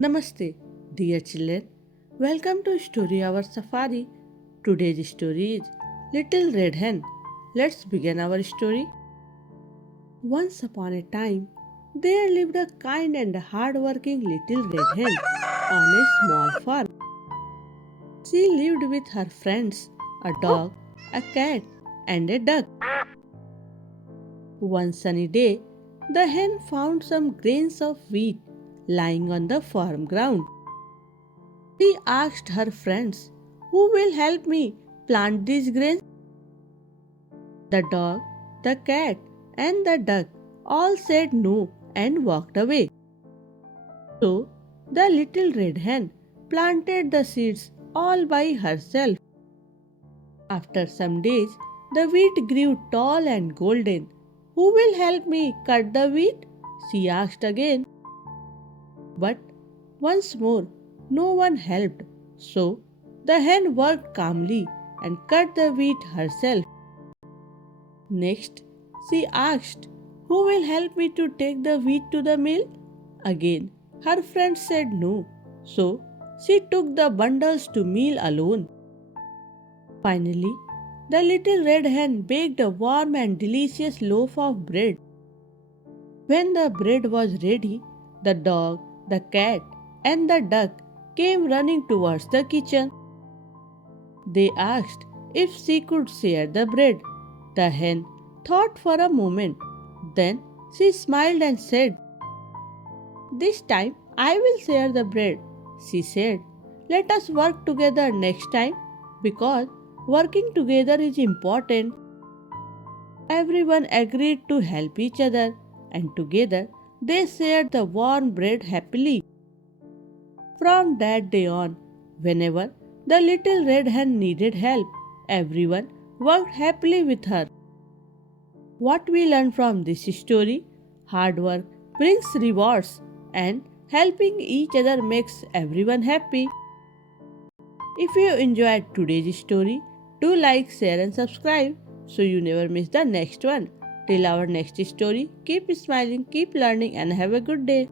Namaste, dear children. Welcome to Story Hour Safari. Today's story is Little Red Hen. Let's begin our story. Once upon a time, there lived a kind and hard-working little red hen on a small farm. She lived with her friends, a dog, a cat, and a duck. One sunny day, the hen found some grains of wheat lying on the farm ground. She asked her friends, "Who will help me plant these grains?" The dog, the cat, and the duck all said no and walked away. So the little red hen planted the seeds all by herself. After some days, the wheat grew tall and golden. "Who will help me cut the wheat?" she asked again. But once more, no one helped. So the hen worked calmly and cut the wheat herself. Next, she asked, "Who will help me to take the wheat to the mill?" Again, her friends said no. So she took the bundles to mill alone. Finally, the little red hen baked a warm and delicious loaf of bread. When the bread was ready, the dog, the cat, and the duck came running towards the kitchen. They asked if she could share the bread. The hen thought for a moment. Then she smiled and said, "This time I will share the bread." She said, "Let us work together next time because working together is important." Everyone agreed to help each other, and together they shared the warm bread happily. From that day on, whenever the little red hen needed help, everyone worked happily with her. What we learn from this story: hard work brings rewards, and helping each other makes everyone happy. If you enjoyed today's story, do like, share, and subscribe so you never miss the next one. Till our next story, keep smiling, keep learning, and have a good day.